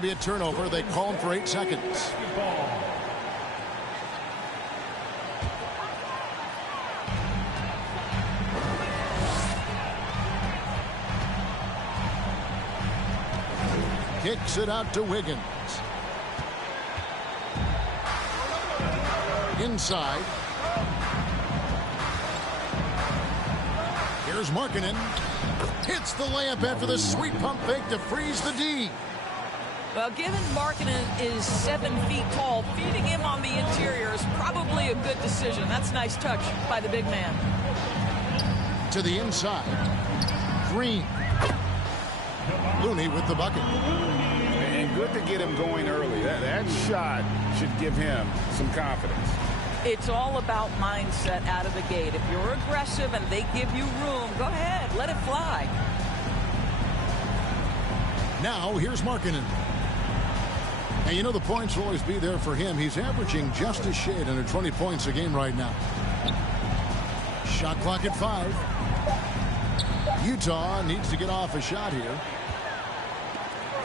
to be a turnover. They call him for 8 seconds. Kicks it out to Wiggins. Inside. Here's Markkanen. Hits the layup after the sweet pump fake to freeze the D. Well, given Markkanen is 7 feet tall, feeding him on the interior is probably a good decision. That's a nice touch by the big man. To the inside. Green. Looney with the bucket. And good to get him going early. That shot should give him some confidence. It's all about mindset out of the gate. If you're aggressive and they give you room, go ahead, let it fly. Now here's Markkanen. And you know the points will always be there for him. He's averaging just a shade under 20 points a game right now. Shot clock at 5. Utah needs to get off a shot here.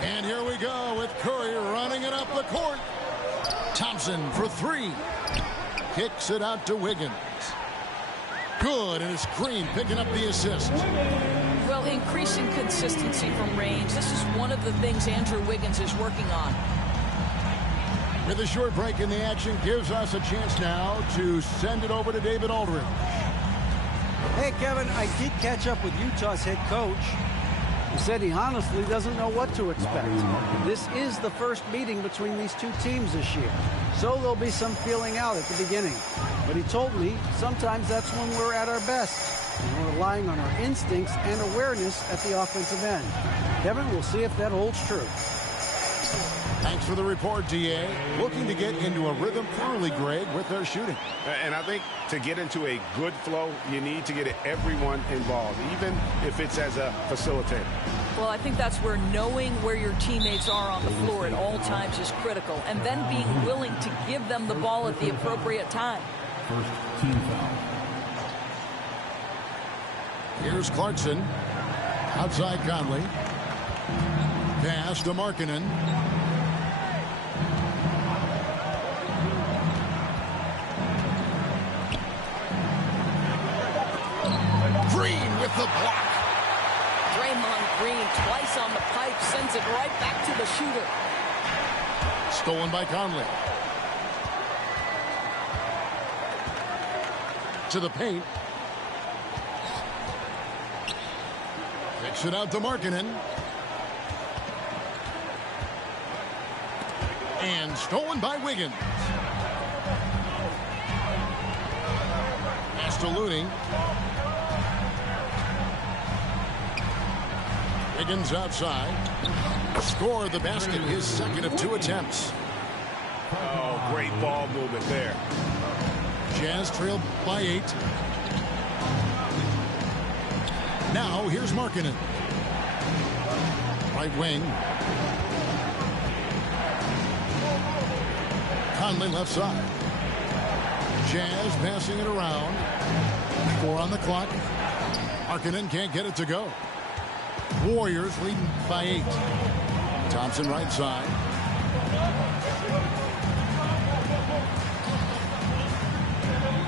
And here we go with Curry running it up the court. Thompson for 3. Kicks it out to Wiggins. Good, and it's Green picking up the assist. Well, increasing consistency from range. This is one of the things Andrew Wiggins is working on. With a short break in the action, gives us a chance now to send it over to David Aldridge. Hey, Kevin, I did catch up with Utah's head coach. He said he honestly doesn't know what to expect. This is the first meeting between these two teams this year, so there'll be some feeling out at the beginning. But he told me sometimes that's when we're at our best, and we're relying on our instincts and awareness at the offensive end. Kevin, we'll see if that holds true. Thanks for the report, D.A. Looking to get into a rhythm early, Greg, with their shooting. And I think to get into a good flow, you need to get everyone involved, even if it's as a facilitator. Well, I think that's where knowing where your teammates are on the floor at all times is critical, and then being willing to give them the ball at the appropriate time. First team foul. Here's Clarkson. Outside Conley. Pass to Markkanen. Green with the block. Draymond Green twice on the pipe, sends it right back to the shooter. Stolen by Conley. To the paint. Kicks it out to Markkanen. And stolen by Wiggins. Pass to Looney. Wiggins outside. Score the basket, his second of 2 attempts. Oh, great ball movement there. Jazz trailed by 8. Now here's Markkanen. Right wing. Conley left side. Jazz passing it around. 4 on the clock. Markkanen can't get it to go. Warriors leading by 8. Thompson right side.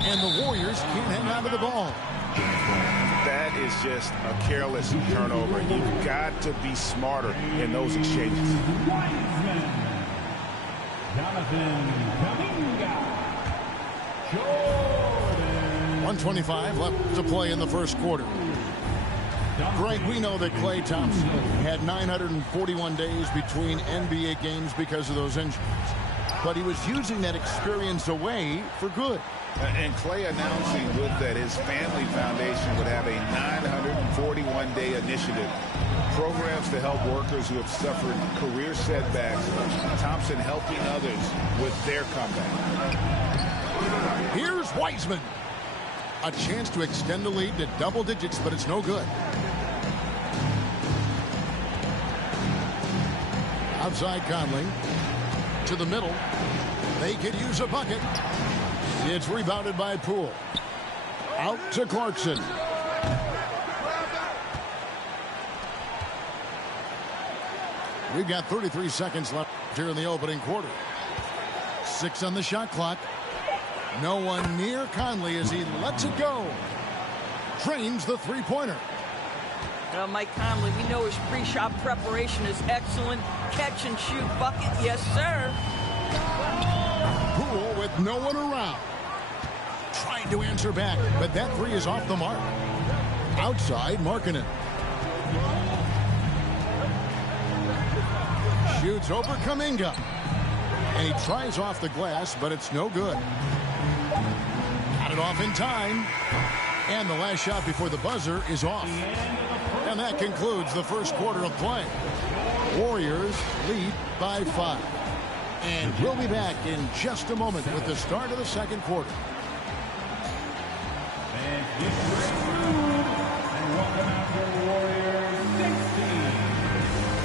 And the Warriors can't hang on to the ball. That is just a careless turnover. You've got to be smarter in those exchanges. 1:25 left to play in the first quarter. Greg, we know that Klay Thompson had 941 days between NBA games because of those injuries. But he was using that experience away for good. And Klay announcing with that his family foundation would have a 941-day initiative. Programs to help workers who have suffered career setbacks. Thompson helping others with their comeback. Here's Wiseman. A chance to extend the lead to double digits, but it's no good. Outside Conley. To the middle. They could use a bucket. It's rebounded by Poole. Out to Clarkson. We've got 33 seconds left here in the opening quarter. 6 on the shot clock. No one near Conley as he lets it go. Drains the three-pointer. Mike Conley, we know his pre-shot preparation is excellent. Catch and shoot bucket, yes, sir. Poole with no one around. Trying to answer back, but that three is off the mark. Outside, Markkanen. Shoots over Kuminga. And he tries off the glass, but it's no good. Got it off in time. And the last shot before the buzzer is off. And that concludes the first quarter of play. Warriors lead by 5. And we'll be back in just a moment with the start of the second quarter.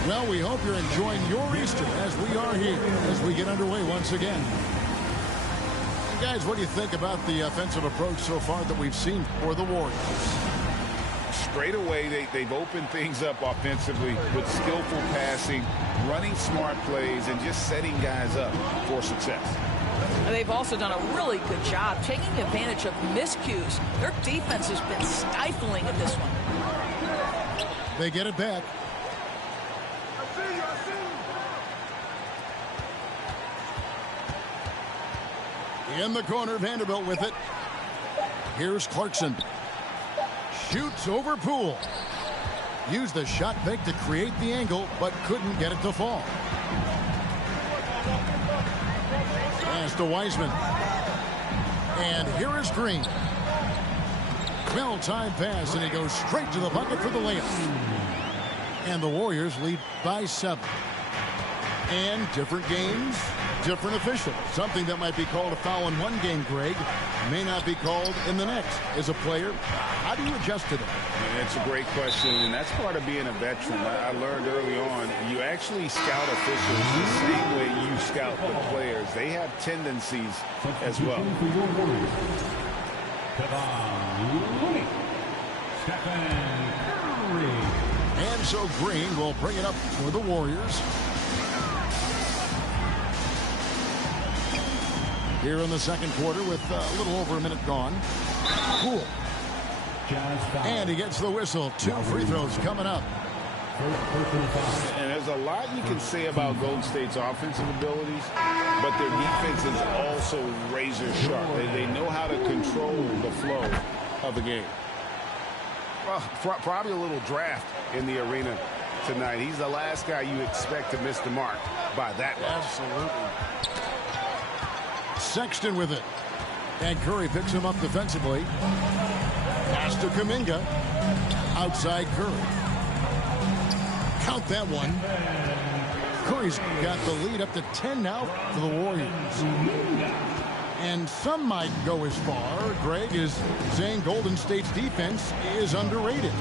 Well, we hope you're enjoying your Easter as we are here as we get underway once again. And guys, what do you think about the offensive approach so far that we've seen for the Warriors? Straight away, they've opened things up offensively with skillful passing, running smart plays, and just setting guys up for success. And they've also done a really good job taking advantage of miscues. Their defense has been stifling in this one. They get it back. In the corner, Vanderbilt with it. Here's Clarkson. Shoots over Poole. Used the shot fake to create the angle, but couldn't get it to fall. Pass to Wiseman. And here is Green. Well-timed pass, and he goes straight to the bucket for the layup. And the Warriors lead by 7. And different games, different officials. Something that might be called a foul in one game, Greg, may not be called in the next. As a player, how do you adjust to that? It's a great question, and that's part of being a veteran. I learned early on, you actually scout officials the same way you scout the players. They have tendencies as well. And so Green will bring it up for the Warriors. Here in the second quarter with a little over a minute gone. Poole. And he gets the whistle. 2 free throws coming up. And there's a lot you can say about Golden State's offensive abilities, but their defense is also razor sharp. They know how to control the flow of the game. Well, probably a little draft in the arena tonight. He's the last guy you expect to miss the mark by that much. Absolutely. Sexton with it. And Curry picks him up defensively. Pass to Kuminga. Outside Curry. Count that one. Curry's got the lead up to 10 now for the Warriors. And some might go as far, Greg, as saying Golden State's defense is underrated.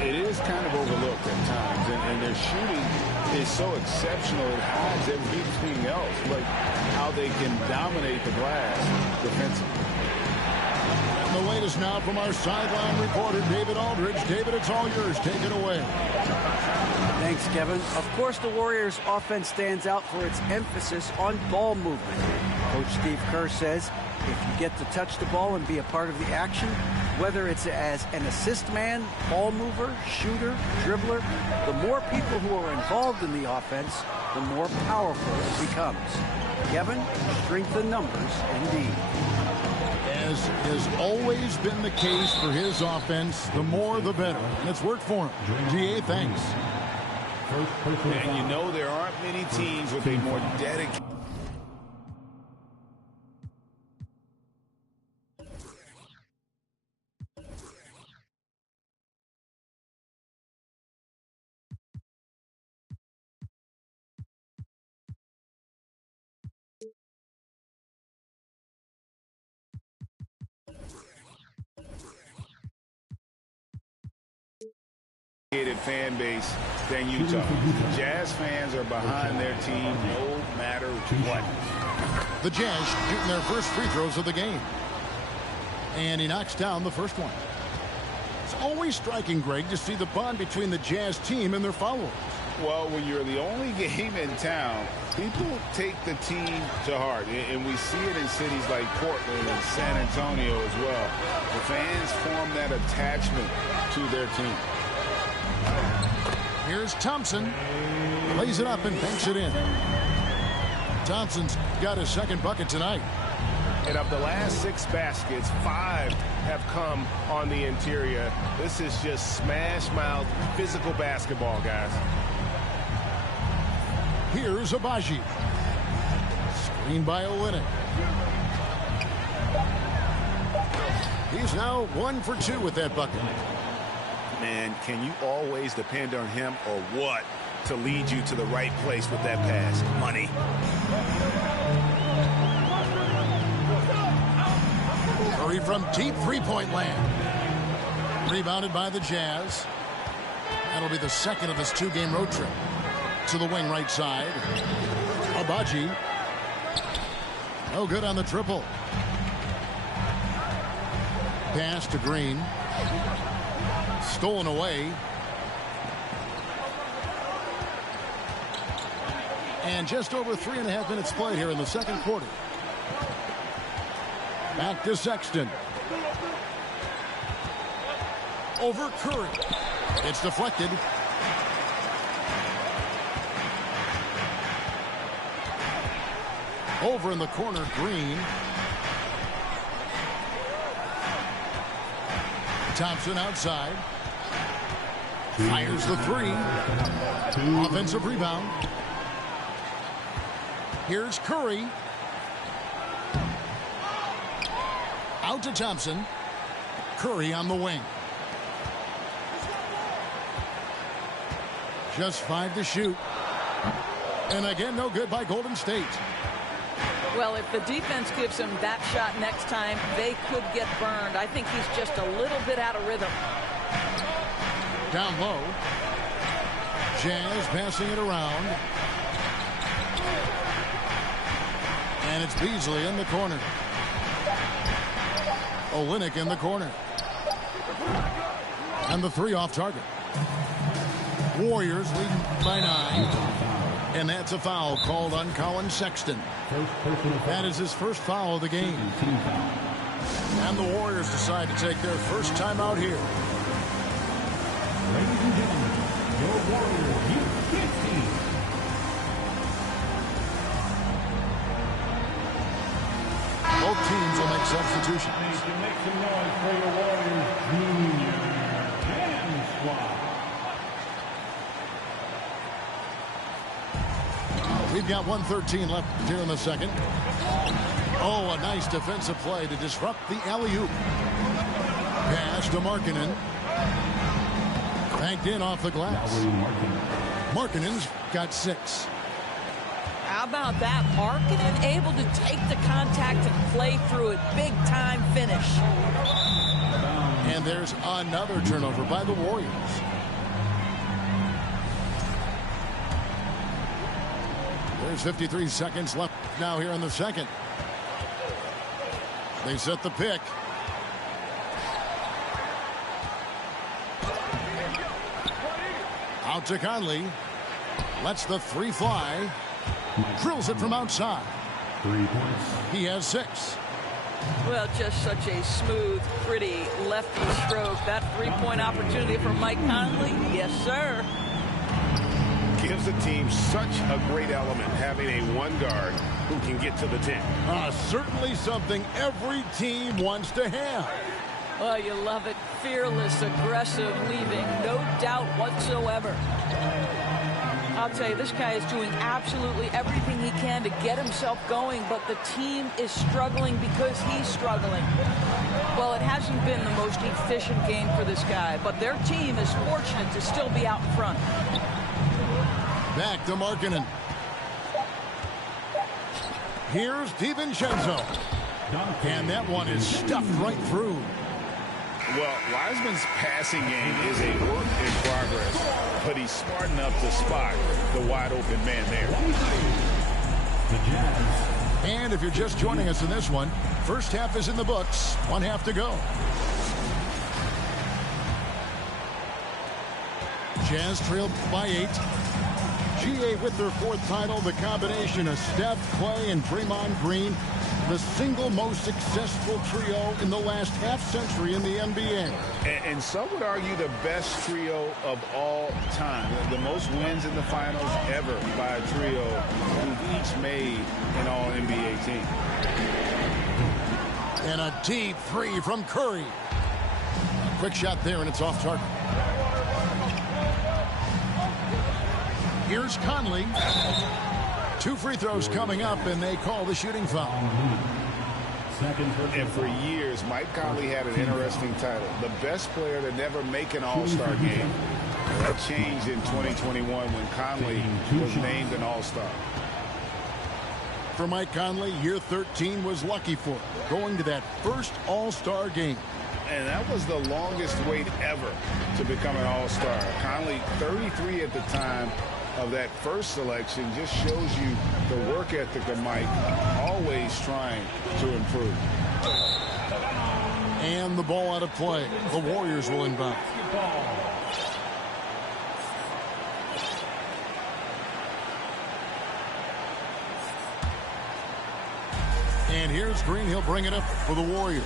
It is kind of overlooked at times, and their shooting is so exceptional it hides everything else, like how they can dominate the glass defensively. And the latest now from our sideline reporter, David Aldridge. David, it's all yours. Take it away. Thanks, Kevin. Of course, the Warriors' offense stands out for its emphasis on ball movement. Coach Steve Kerr says if you get to touch the ball and be a part of the action, whether it's as an assist man, ball mover, shooter, dribbler, the more people who are involved in the offense, the more powerful it becomes. Kevin, strength in numbers indeed. As has always been the case for his offense, the more the better. And it's worked for him. GA, thanks. And you know there aren't many teams with a more dedicated fan base than Utah. Jazz fans are behind their team no matter what. The Jazz shooting their first free throws of the game. And he knocks down the first one. It's always striking, Greg, to see the bond between the Jazz team and their followers. Well, when you're the only game in town, people take the team to heart. And we see it in cities like Portland and San Antonio as well. The fans form that attachment to their team. Here's Thompson. Lays it up and banks it in. Thompson's got his second bucket tonight. And of the last 6 baskets, 5 have come on the interior. This is just smash-mouth physical basketball, guys. Here's Agbaji. Screen by Olynyk. He's now 1 for 2 with that bucket. Man, can you always depend on him or what to lead you to the right place with that pass? Money. Curry from deep three-point land. Rebounded by the Jazz. That'll be the second of this 2-game road trip. To the wing right side. Agbaji. No good on the triple. Pass to Green. Stolen away. And just over 3.5 minutes played here in the second quarter. Back to Sexton. Over Curry. It's deflected. Over in the corner, Green. Thompson outside. Fires the 3. Offensive rebound. Here's Curry. Out to Thompson. Curry on the wing. Just 5 to shoot. And again, no good by Golden State. Well, if the defense gives him that shot next time, they could get burned. I think he's just a little bit out of rhythm. Down low. Jazz passing it around. And it's Beasley in the corner. Olynyk in the corner. And the 3 off target. Warriors leading by 9. And that's a foul called on Colin Sexton. That is his first foul of the game. And the Warriors decide to take their first time out here. Ladies and gentlemen, your Warriors Youth 15. Both teams will make substitutions. Make some noise for your Warriors Junior Jam Squad. We've got 1:13 left here in the second. Oh, a nice defensive play to disrupt the alley-oop. Pass to Markkanen. Banked in off the glass. Markkanen's got 6. How about that? Markkanen able to take the contact and play through it. Big time finish. And there's another turnover by the Warriors. There's 53 seconds left now here in the second. They set the pick. Out to Conley. Lets the 3 fly. Drills it from outside. 3 points. He has 6. Well, just such a smooth, pretty lefty stroke. That 3-point opportunity for Mike Conley. Yes, sir. Gives the team such a great element, having a 1 guard who can get to the 10. Certainly something every team wants to have. Oh, you love it. Fearless, aggressive, leaving. No doubt whatsoever. I'll tell you, this guy is doing absolutely everything he can to get himself going, but the team is struggling because he's struggling. Well, it hasn't been the most efficient game for this guy, but their team is fortunate to still be out in front. Back to Markkanen. Here's DiVincenzo. And that one is stuffed right through. Well, Wiseman's passing game is a work in progress, but he's smart enough to spot the wide open man there. The Jazz. And if you're just joining us in this one, first half is in the books. 1 half to go. Jazz trailed by 8. GA with their 4th title, the combination of Steph, Clay, and Draymond Green, the single most successful trio in the last half-century in the NBA. And some would argue the best trio of all time. The most wins in the finals ever by a trio who've each made an All-NBA team. And a deep three from Curry. A quick shot there, and it's off target. Here's Conley. 2 free throws coming up, and they call the shooting foul. And for years, Mike Conley had an interesting title. The best player to never make an All-Star game. That changed in 2021 when Conley was named an All-Star. For Mike Conley, year 13 was lucky for him, going to that first All-Star game. And that was the longest wait ever to become an All-Star. Conley, 33 at the time of that first selection, just shows you the work ethic of Mike, always trying to improve. And the ball out of play. The Warriors will inbound. And here's Green. He'll bring it up for the Warriors.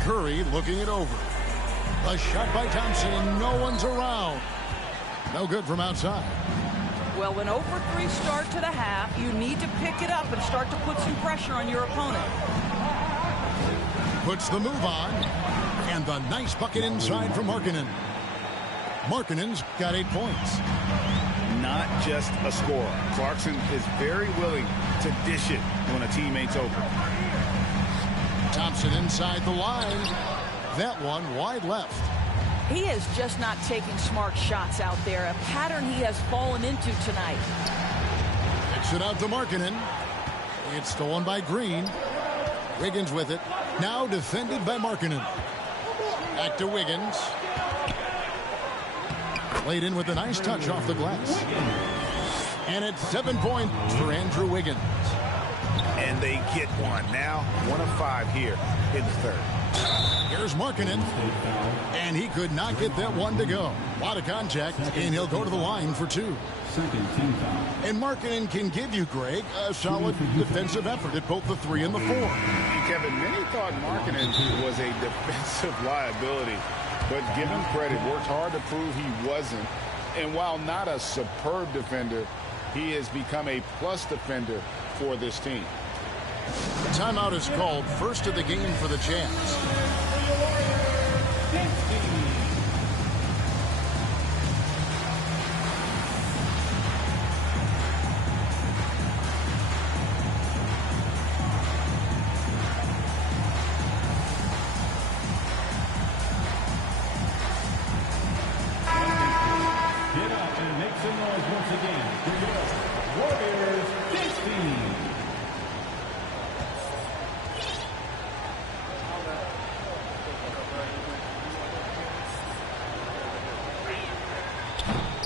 Curry looking it over. A shot by Thompson, and no one's around. No good from outside. Well, an 0-for-3 start to the half. You need to pick it up and start to put some pressure on your opponent. Puts the move on. And the nice bucket inside from Markkanen. Markkanen's got 8 points. Not just a scorer. Clarkson is very willing to dish it when a teammate's open. Thompson inside the line. That one wide left. He is just not taking smart shots out there, a pattern he has fallen into tonight. Kicks it out to Markkanen. It's stolen by Green. Wiggins with it. Now defended by Markkanen. Back to Wiggins. Laid in with a nice touch off the glass. And it's 7 points for Andrew Wiggins. And they get one. Now 1 of 5 here in the third. Here's Markkanen. And he could not get that one to go. A lot of contact, and he'll go to the line for 2. And Markkanen can give you, Greg, a solid defensive effort at both the 3 and the 4. And Kevin, many thought Markkanen was a defensive liability. But give him credit, worked hard to prove he wasn't. And while not a superb defender, he has become a plus defender for this team. Timeout is called, first of the game for the Jazz.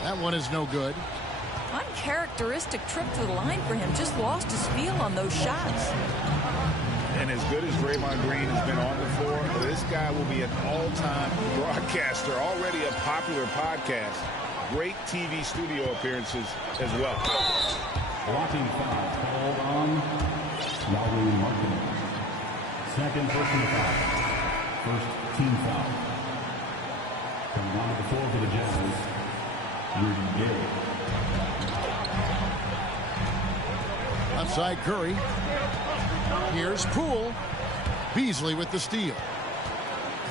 That one is no good. Uncharacteristic trip to the line for him. Just lost his feel on those shots. And as good as Draymond Green has been on the floor, this guy will be an all-time broadcaster, already a popular podcast. Great TV studio appearances as well. Blocking foul called on Lauri Markkanen. Second personal foul. First team foul. Coming on to the floor for the Jazz, Rudy Gay. Outside Curry. Here's Poole. Beasley with the steal.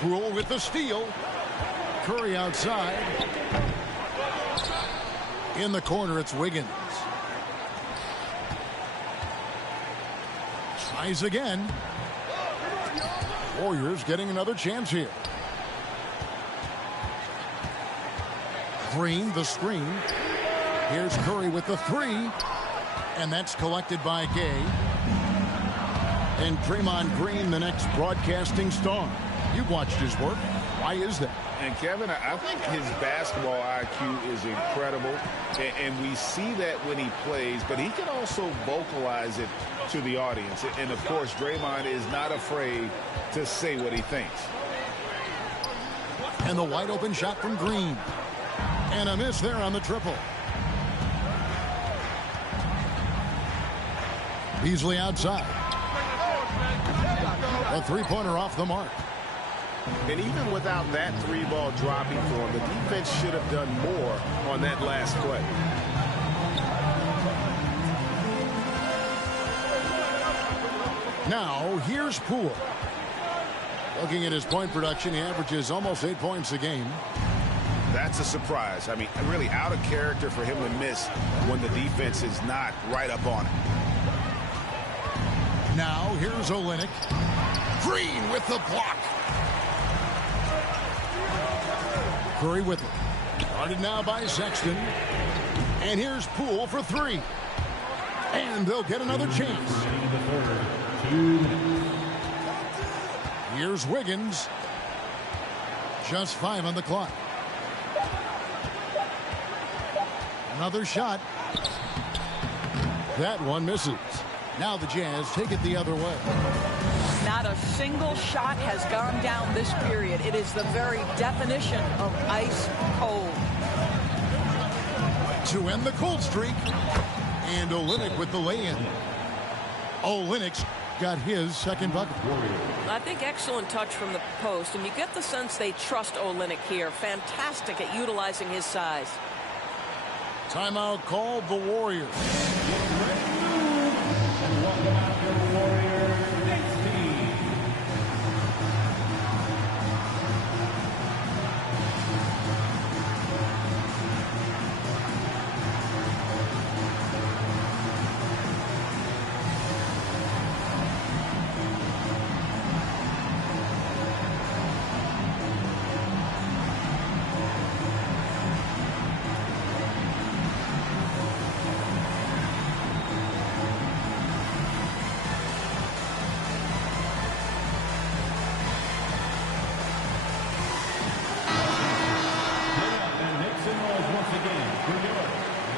Poole with the steal. Curry outside. In the corner, it's Wiggins. Tries again. Warriors getting another chance here. Green, the screen. Here's Curry with the 3. And that's collected by Gay. And Draymond Green, the next broadcasting star. You've watched his work. Why is that? And Kevin, I think his basketball IQ is incredible. And we see that when he plays, but he can also vocalize it to the audience. And of course, Draymond is not afraid to say what he thinks. And the wide open shot from Green. And a miss there on the triple. Beasley outside. A three-pointer off the mark. And even without that three-ball dropping for him, the defense should have done more on that last play. Now, here's Poole. Looking at his point production, he averages almost 8 points a game. That's a surprise. I mean, really out of character for him to miss when the defense is not right up on him. Now, here's Olynyk. Green with the block. Curry with it. Guarded now by Sexton. And here's Poole for three. And they'll get another chance. Here's Wiggins. Just 5 on the clock. Another shot. That one misses. Now the Jazz take it the other way. Not a single shot has gone down this period. It is the very definition of ice cold. To end the cold streak. And Olynyk with the lay-in. Olynyk's got his second bucket. I think excellent touch from the post, and you get the sense they trust Olynyk here. Fantastic at utilizing his size. Timeout called the Warriors. Welcome out your Warriors next team.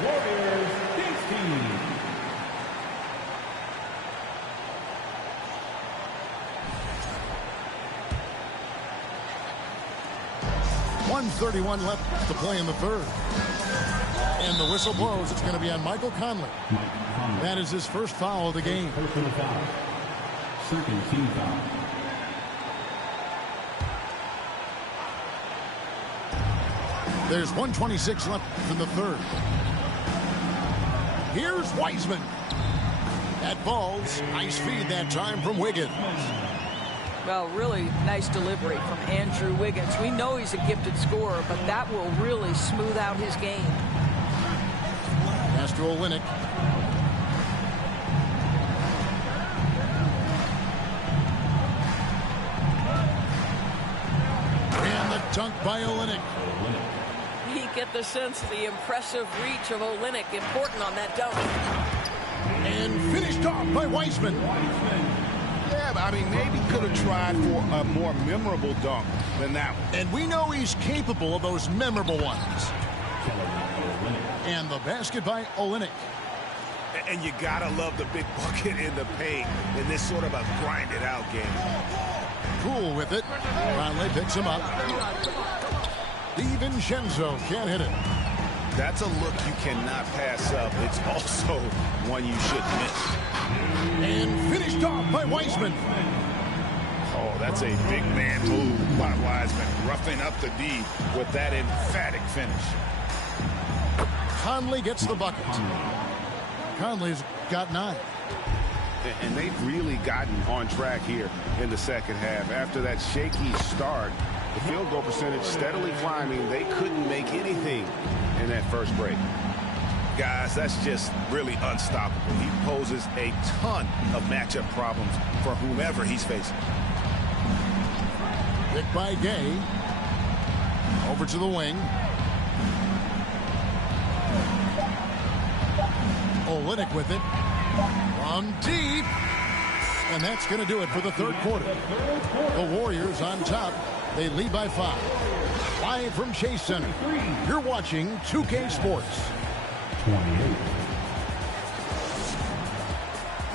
Warriors, Kings team. .131 left to play in the third. And the whistle blows. It's going to be on Michael Conley. That is his first foul of the game. Personal foul. Second team foul. There's 1:26 left in the third. Here's Wiseman. That falls. Nice feed that time from Wiggins. Well, really nice delivery from Andrew Wiggins. We know he's a gifted scorer, but that will really smooth out his game. Pass to Olynyk. And the dunk by Olynyk. You get the sense of the impressive reach of Olynyk. Important on that dunk. And finished off by Wiseman. Yeah, but I mean, maybe could have tried for a more memorable dunk than that one. And we know he's capable of those memorable ones. And the basket by Olynyk. And you gotta love the big bucket in the paint in this sort of a grinded-out game. Poole with it. Conley picks him up. DiVincenzo can't hit it. That's a look you cannot pass up. It's also one you shouldn't miss. And finished off by Wiseman. Oh, that's a big man move by Wiseman, roughing up the D with that emphatic finish. Conley gets the bucket. Conley's got 9. And they've really gotten on track here in the second half. After that shaky start, the field goal percentage steadily climbing. They couldn't make anything in that first break. Guys, that's just really unstoppable. He poses a ton of matchup problems for whomever he's facing. Picked by Gay. Over to the wing. Olynyk with it. From deep. And that's going to do it for the third quarter. The Warriors on top. They lead by 5. Live from Chase Center. You're watching 2K Sports. 28.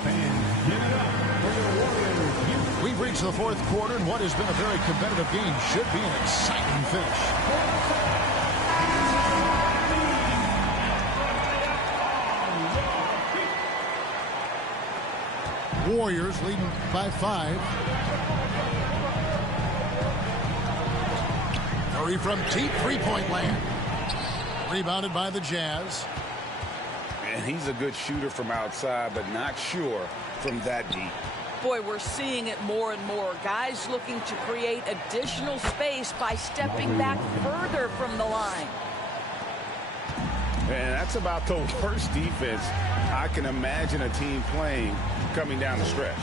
Fans, give it up for your Warriors. We've into the fourth quarter, and what has been a very competitive game should be an exciting finish. Warriors leading by 5. Curry from deep three-point land. Rebounded by the Jazz. And he's a good shooter from outside, but not sure from that deep. Boy, we're seeing it more and more. Guys looking to create additional space by stepping back further from the line. And that's about the worst defense I can imagine a team playing coming down the stretch.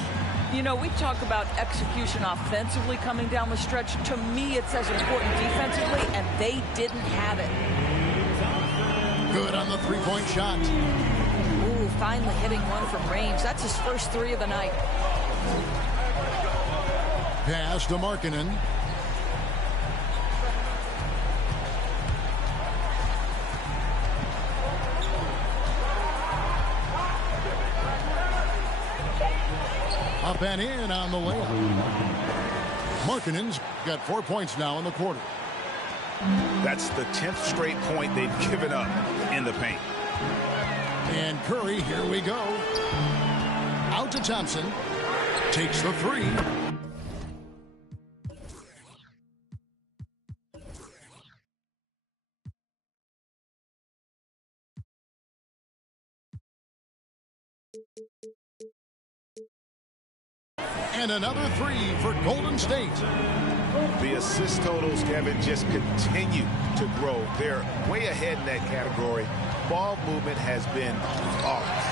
You know, we talk about execution offensively coming down the stretch. To me, it's as important defensively, and they didn't have it. Good on the three-point shot. Ooh, finally hitting one from range. That's his first 3 of the night. Pass to Markkanen. Up and in on the layup. Markkanen's got 4 points now in the quarter. That's the 10th straight point they've given up in the paint. And Curry, here we go. Out to Thompson. Takes the 3. And another 3 for Golden State. The assist totals, Kevin, just continue to grow. They're way ahead in that category. Ball movement has been flawless.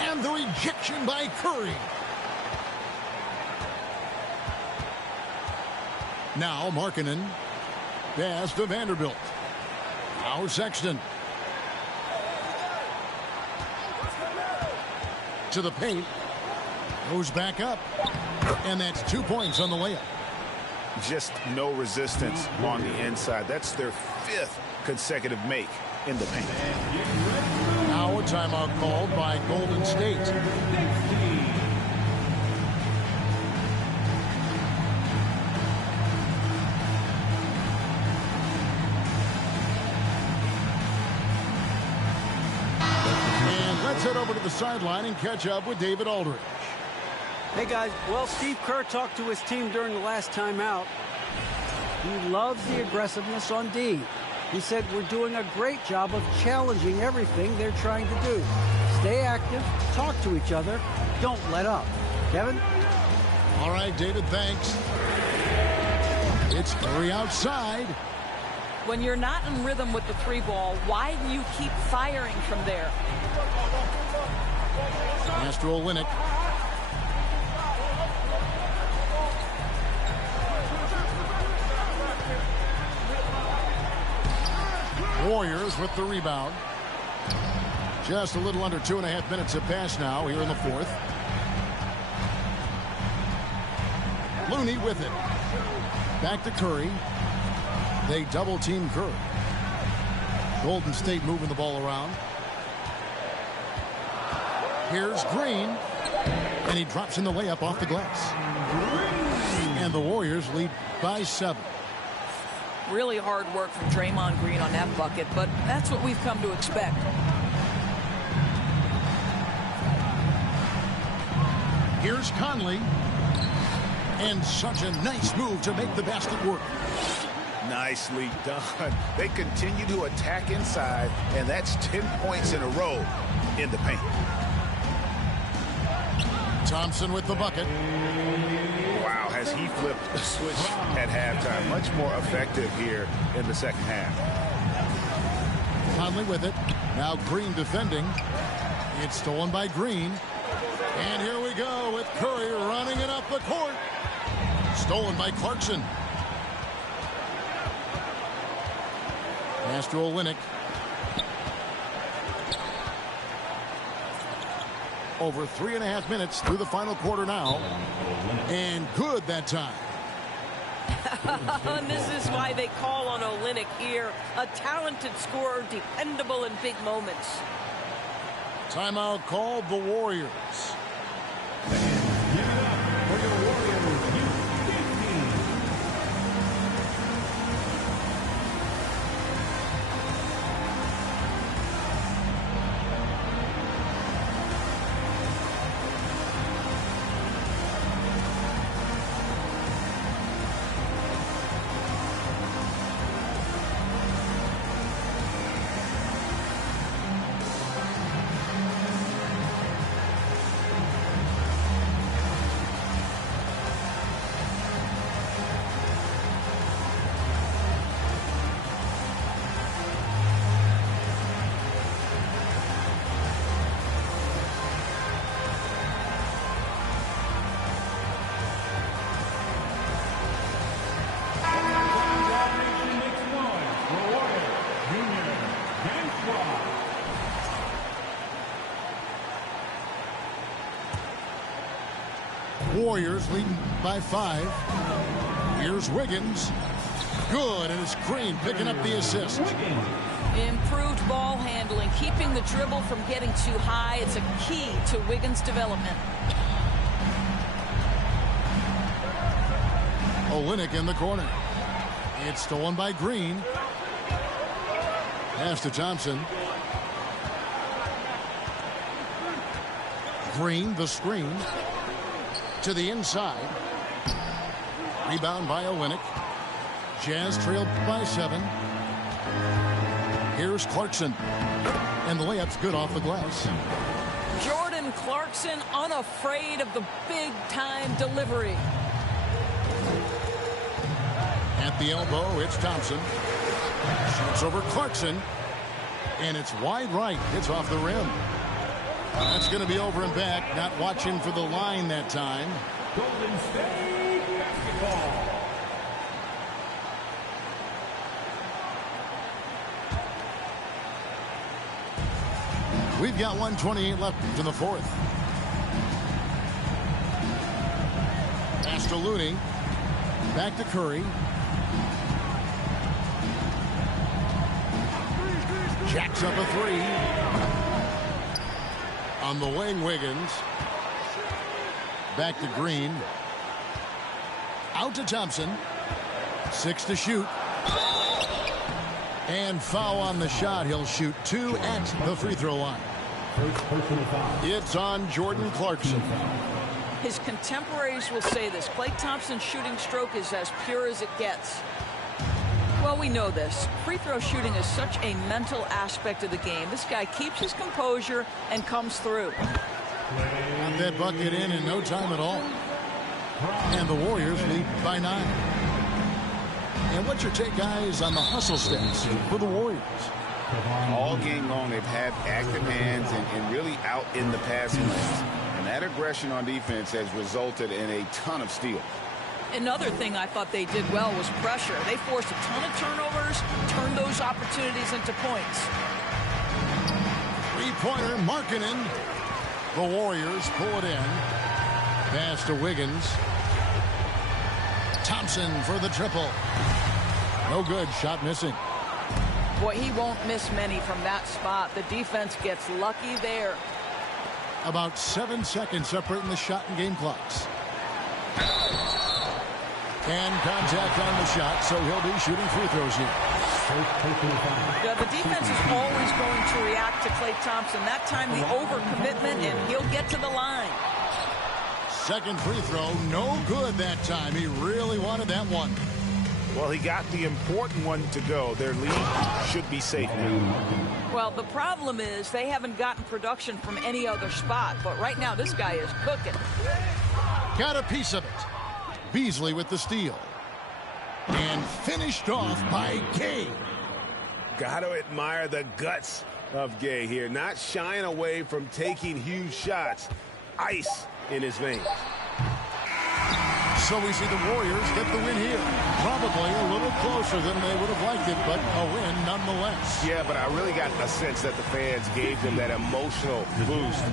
And the rejection by Curry. Now Markkanen. Pass to Vanderbilt. Now Sexton. To the paint. Goes back up. And that's 2 points on the layup. Just no resistance on the inside. That's their 5th consecutive make in the paint. Now a timeout called by Golden State. And let's head over to the sideline and catch up with David Aldridge. Hey, guys. Well, Steve Kerr talked to his team during the last timeout. He loves the aggressiveness on D. He said, we're doing a great job of challenging everything they're trying to do. Stay active, talk to each other, don't let up. Kevin? All right, David, thanks. It's Curry outside. When you're not in rhythm with the 3-ball, why do you keep firing from there? Pass to Olynyk. Warriors with the rebound. Just a little under 2.5 minutes have passed now here in the fourth. Looney with it. Back to Curry. They double team Curry. Golden State moving the ball around. Here's Green. And he drops in the layup off the glass. And the Warriors lead by 7. Really hard work from Draymond Green on that bucket, but that's what we've come to expect. Here's Conley. And such a nice move to make the basket work. Nicely done. They continue to attack inside, and that's 10 points in a row in the paint. Thompson with the bucket. Wow, has he flipped the switch at halftime. Much more effective here in the second half. Conley with it. Now Green defending. It's stolen by Green. And here we go with Curry running it up the court. Stolen by Clarkson. Pass to Olynyk. Over 3.5 minutes through the final quarter now. And good that time. And this is why they call on Olynyk here. A talented scorer, dependable in big moments. Timeout called the Warriors. For Warriors leading by 5. Here's Wiggins. Good, and it's Green picking up the assist. Improved ball handling, keeping the dribble from getting too high. It's a key to Wiggins' development. Olynyk in the corner. It's stolen by Green. Pass to Thompson. Green, the screen. To the inside. Rebound by Olynyk. Jazz trailed by 7. Here's Clarkson. And the layup's good off the glass. Jordan Clarkson unafraid of the big-time delivery. At the elbow, it's Thompson. Shoots over Clarkson. And it's wide right. It's off the rim. That's going to be over and back. Not watching for the line that time. Golden State basketball. We've got 1:28 left in the 4th. Pass to Looney. Back to Curry. Jacks up a 3. On the wing, Wiggins. Back to Green. Out to Thompson. 6 to shoot. And foul on the shot. He'll shoot 2 at the free throw line. It's on Jordan Clarkson. His contemporaries will say this. Klay Thompson's shooting stroke is as pure as it gets. Well, we know this. Free throw shooting is such a mental aspect of the game. This guy keeps his composure and comes through. Got that bucket in no time at all. And the Warriors lead by 9. And what's your take, guys, on the hustle stats for the Warriors? All game long, they've had active hands and really out in the passing lanes. And that aggression on defense has resulted in a ton of steals. Another thing I thought they did well was pressure. They forced a ton of turnovers, turned those opportunities into points. Three-pointer, Markkanen. The Warriors pull it in. Pass to Wiggins. Thompson for the triple. No good. Shot missing. Boy, he won't miss many from that spot. The defense gets lucky there. About 7 seconds separating the shot and game clocks. And contact on the shot, so he'll be shooting free throws here. Yeah, the defense is always going to react to Klay Thompson. That time the overcommitment, and he'll get to the line. Second free throw, no good that time. He really wanted that one. Well, he got the important one to go. Their lead should be safe now. Well, the problem is they haven't gotten production from any other spot. But right now, this guy is cooking. Got a piece of it. Beasley with the steal. And finished off by Gay. Got to admire the guts of Gay here. Not shying away from taking huge shots. Ice in his veins. So we see the Warriors get the win here. Probably a little closer than they would have liked it, but a win nonetheless. Yeah, but I really got a sense that the fans gave them that emotional boost